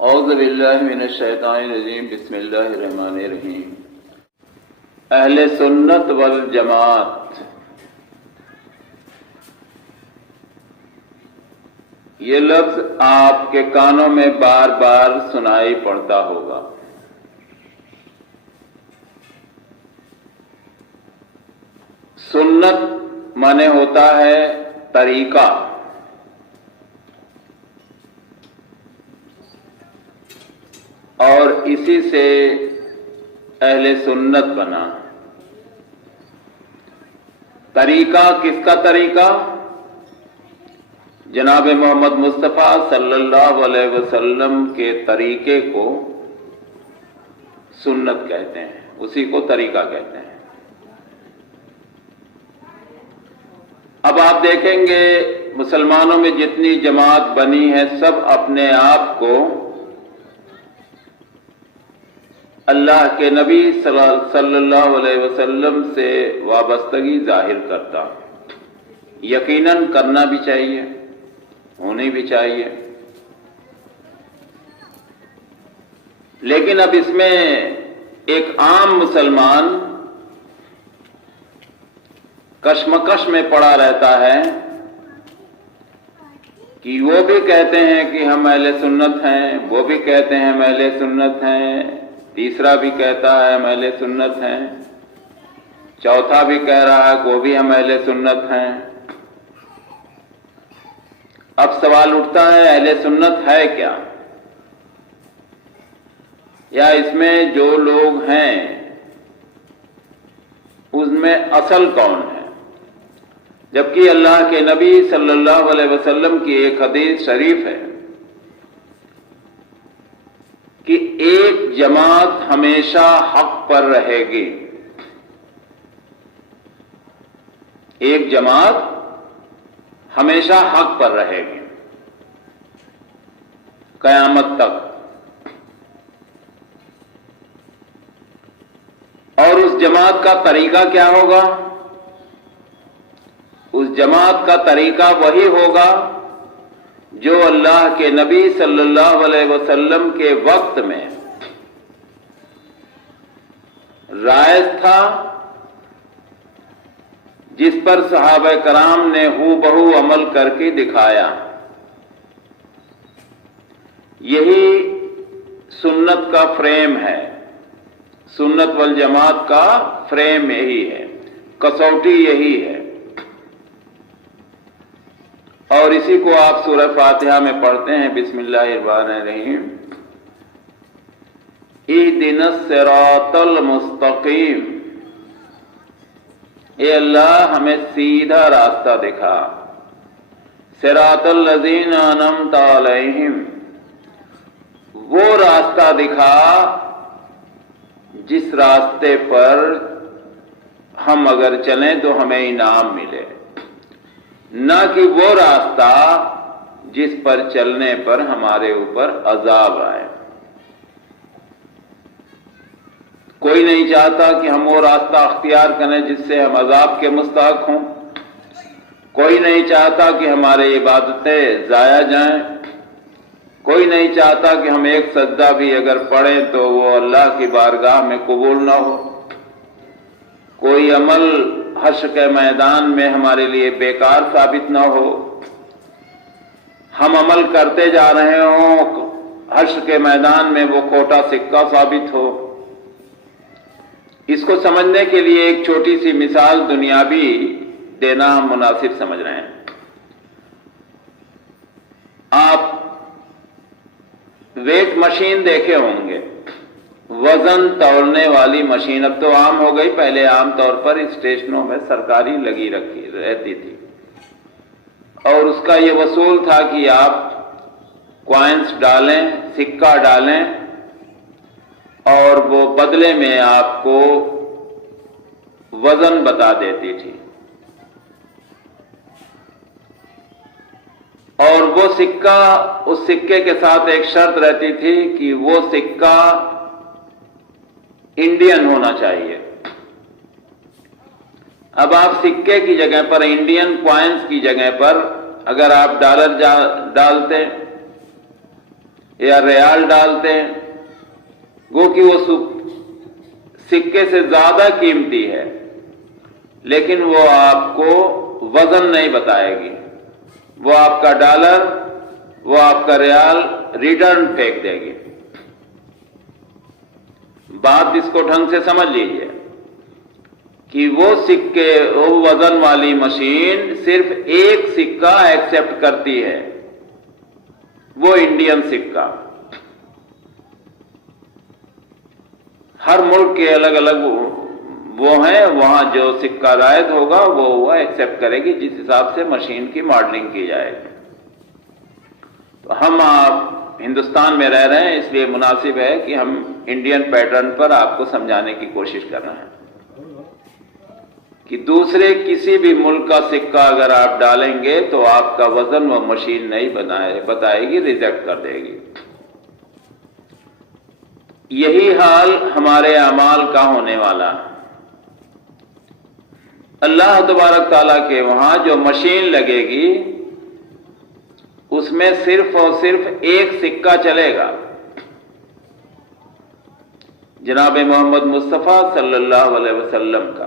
اعوذ باللہ من الشیطان الرجیم بسم اللہ الرحمن الرحیم۔ اہل سنت والجماعت، یہ لفظ آپ کے کانوں میں بار بار سنائی پڑتا ہوگا۔ سنت مانے ہوتا ہے طریقہ، اور اسی سے اہل سنت بنا۔ طریقہ کس کا طریقہ؟ جناب محمد مصطفیٰ صلی اللہ علیہ وسلم کے طریقے کو سنت کہتے ہیں، اسی کو طریقہ کہتے ہیں۔ اب آپ دیکھیں گے مسلمانوں میں جتنی جماعت بنی ہے سب اپنے آپ کو اللہ کے نبی صلی اللہ علیہ وسلم سے وابستگی ظاہر کرتا، یقیناً کرنا بھی چاہیے، ہونی بھی چاہیے، لیکن اب اس میں ایک عام مسلمان کشمکش میں پڑا رہتا ہے کہ وہ بھی کہتے ہیں کہ ہم اہل سنت ہیں، وہ بھی کہتے ہیں ہم اہل سنت ہیں، تیسرا بھی کہتا ہے ہم اہل سنت ہیں، چوتھا بھی کہہ رہا ہے کہ وہ بھی ہم اہل سنت ہیں۔ اب سوال اٹھتا ہے اہل سنت ہے کیا؟ یا اس میں جو لوگ ہیں اس میں اصل کون ہے؟ جبکہ اللہ کے نبی صلی اللہ علیہ وسلم کی ایک حدیث شریف ہے کہ ایک جماعت ہمیشہ حق پر رہے گی، ایک جماعت ہمیشہ حق پر رہے گی قیامت تک، اور اس جماعت کا طریقہ کیا ہوگا؟ اس جماعت کا طریقہ وہی ہوگا جو اللہ کے نبی صلی اللہ علیہ وسلم کے وقت میں رائج تھا، جس پر صحابہ کرام نے ہو بہو عمل کر کے دکھایا۔ یہی سنت کا فریم ہے، سنت والجماعت کا فریم یہی ہے، کسوٹی یہی ہے، اور اسی کو آپ سورہ فاتحہ میں پڑھتے ہیں، بسم اللہ الرحمن الرحیم، اہدنا الصراط المستقیم، اے اللہ ہمیں سیدھا راستہ دکھا، صراط الذین انعمت علیہم، وہ راستہ دکھا جس راستے پر ہم اگر چلیں تو ہمیں انعام ملے، نہ کہ وہ راستہ جس پر چلنے پر ہمارے اوپر عذاب آئے۔ کوئی نہیں چاہتا کہ ہم وہ راستہ اختیار کریں جس سے ہم عذاب کے مستحق ہوں، کوئی نہیں چاہتا کہ ہماری عبادتیں ضائع جائیں، کوئی نہیں چاہتا کہ ہم ایک سجدہ بھی اگر پڑھیں تو وہ اللہ کی بارگاہ میں قبول نہ ہو، کوئی عمل حشر کے میدان میں ہمارے لیے بیکار ثابت نہ ہو، ہم عمل کرتے جا رہے ہوں حشر کے میدان میں وہ کھوٹا سکہ ثابت ہو۔ اس کو سمجھنے کے لیے ایک چھوٹی سی مثال دنیاوی دینا ہم مناسب سمجھ رہے ہیں۔ آپ ویٹ مشین دیکھے ہوں گے، وزن تولنے والی مشین، اب تو عام ہو گئی، پہلے عام طور پر اسٹیشنوں میں سرکاری لگی رہتی تھی، اور اس کا یہ وصول تھا کہ آپ کوائنس ڈالیں، سکہ ڈالیں، اور وہ بدلے میں آپ کو وزن بتا دیتی تھی، اور وہ سکہ، اس سکے کے ساتھ ایک شرط رہتی تھی کہ وہ سکہ انڈین ہونا چاہیے۔ اب آپ سکے کی جگہ پر، انڈین کوائنس کی جگہ پر اگر آپ ڈالر ڈالتے یا ریال ڈالتے ہیں، گو کہ وہ سکے سے زیادہ قیمتی ہے، لیکن وہ آپ کو وزن نہیں بتائے گی، وہ آپ کا ڈالر، وہ آپ کا ریال ریٹرن پھینک دے گی۔ بات اس کو ڈھنگ سے سمجھ لیجئے کہ وہ سکے، وہ وزن والی مشین صرف ایک سکہ ایکسپٹ کرتی ہے، وہ انڈین سکہ۔ ہر ملک کے الگ الگ وہ ہیں، وہاں جو سکہ رائج ہوگا وہ ایکسپٹ کرے گی، جس حساب سے مشین کی ماڈلنگ کی جائے گی۔ تو ہم آپ ہندوستان میں رہ رہے ہیں، اس لیے مناسب ہے کہ ہم انڈین پیٹرن پر آپ کو سمجھانے کی کوشش کر رہے ہیں کہ دوسرے کسی بھی ملک کا سکہ اگر آپ ڈالیں گے تو آپ کا وزن وہ مشین نہیں بتائے گی، ریجیکٹ کر دے گی۔ یہی حال ہمارے اعمال کا ہونے والا ہے۔ اللہ تبارک تعالیٰ کے وہاں جو مشین لگے گی اس میں صرف اور صرف ایک سکہ چلے گا، جناب محمد مصطفیٰ صلی اللہ علیہ وسلم کا،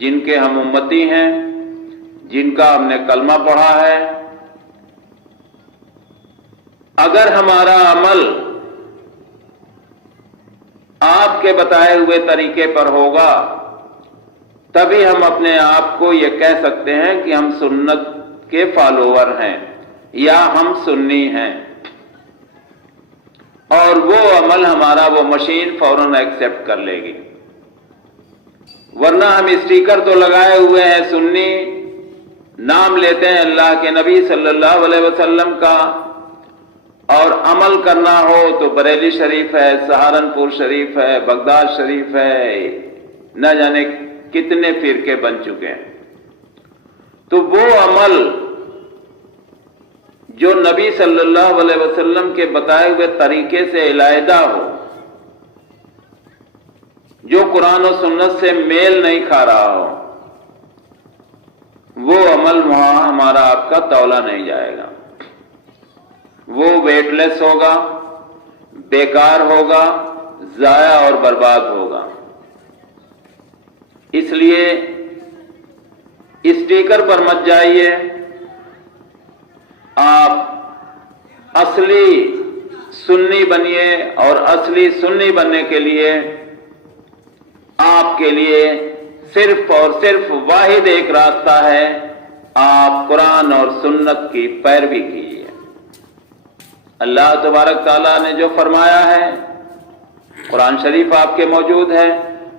جن کے ہم امتی ہیں، جن کا ہم نے کلمہ پڑھا ہے۔ اگر ہمارا عمل آپ کے بتائے ہوئے طریقے پر ہوگا تبھی ہم اپنے آپ کو یہ کہہ سکتے ہیں کہ ہم سنت کے فالوور ہیں یا ہم سنی ہیں، اور وہ عمل ہمارا وہ مشین فوراً ایکسپٹ کر لے گی۔ ورنہ ہم اسٹیکر تو لگائے ہوئے ہیں سنی، نام لیتے ہیں اللہ کے نبی صلی اللہ علیہ وسلم کا، اور عمل کرنا ہو تو بریلی شریف ہے، سہارنپور شریف ہے، بغداد شریف ہے، نہ جانے کتنے فرقے بن چکے ہیں۔ تو وہ عمل جو نبی صلی اللہ علیہ وسلم کے بتائے ہوئے طریقے سے علیحدہ ہو، جو قرآن و سنت سے میل نہیں کھا رہا ہو، وہ عمل وہاں ہمارا آپ کا تولا نہیں جائے گا، وہ ویٹ لیس ہوگا، بیکار ہوگا، ضائع اور برباد ہوگا۔ اس لیے اسٹیکر پر مت جائیے، آپ اصلی سنی بنیے، اور اصلی سنی بننے کے لیے آپ کے لیے صرف اور صرف واحد ایک راستہ ہے، آپ قرآن اور سنت کی پیروی کیجیے۔ اللہ تبارک تعالیٰ نے جو فرمایا ہے قرآن شریف آپ کے موجود ہے،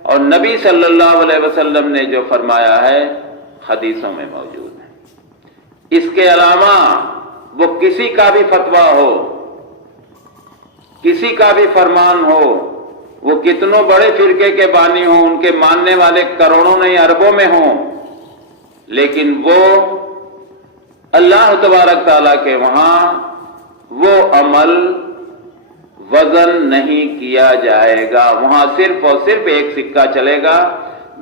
اور نبی صلی اللہ علیہ وسلم نے جو فرمایا ہے حدیثوں میں موجود ہے۔ اس کے علاوہ وہ کسی کا بھی فتویٰ ہو، کسی کا بھی فرمان ہو، وہ کتنوں بڑے فرقے کے بانی ہوں، ان کے ماننے والے کروڑوں نہیں اربوں میں ہوں، لیکن وہ اللہ تبارک تعالیٰ کے وہاں وہ عمل وزن نہیں کیا جائے گا، وہاں صرف اور صرف ایک سکہ چلے گا،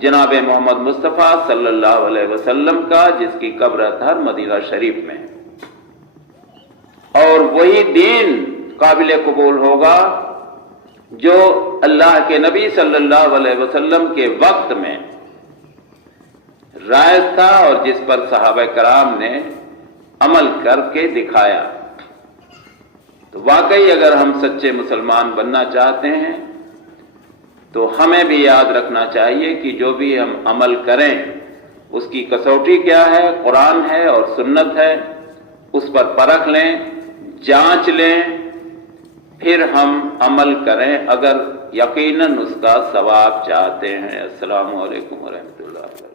جناب محمد مصطفیٰ صلی اللہ علیہ وسلم کا، جس کی قبر اطہر مدینہ شریف میں ہے۔ اور وہی دین قابل قبول ہوگا جو اللہ کے نبی صلی اللہ علیہ وسلم کے وقت میں رائج تھا، اور جس پر صحابہ کرام نے عمل کر کے دکھایا۔ تو واقعی اگر ہم سچے مسلمان بننا چاہتے ہیں تو ہمیں بھی یاد رکھنا چاہیے کہ جو بھی ہم عمل کریں اس کی کسوٹی کیا ہے، قرآن ہے اور سنت ہے، اس پر پرکھ لیں، جانچ لیں، پھر ہم عمل کریں اگر یقیناً اس کا ثواب چاہتے ہیں۔ السلام علیکم ورحمۃ اللہ وبرکاتہ۔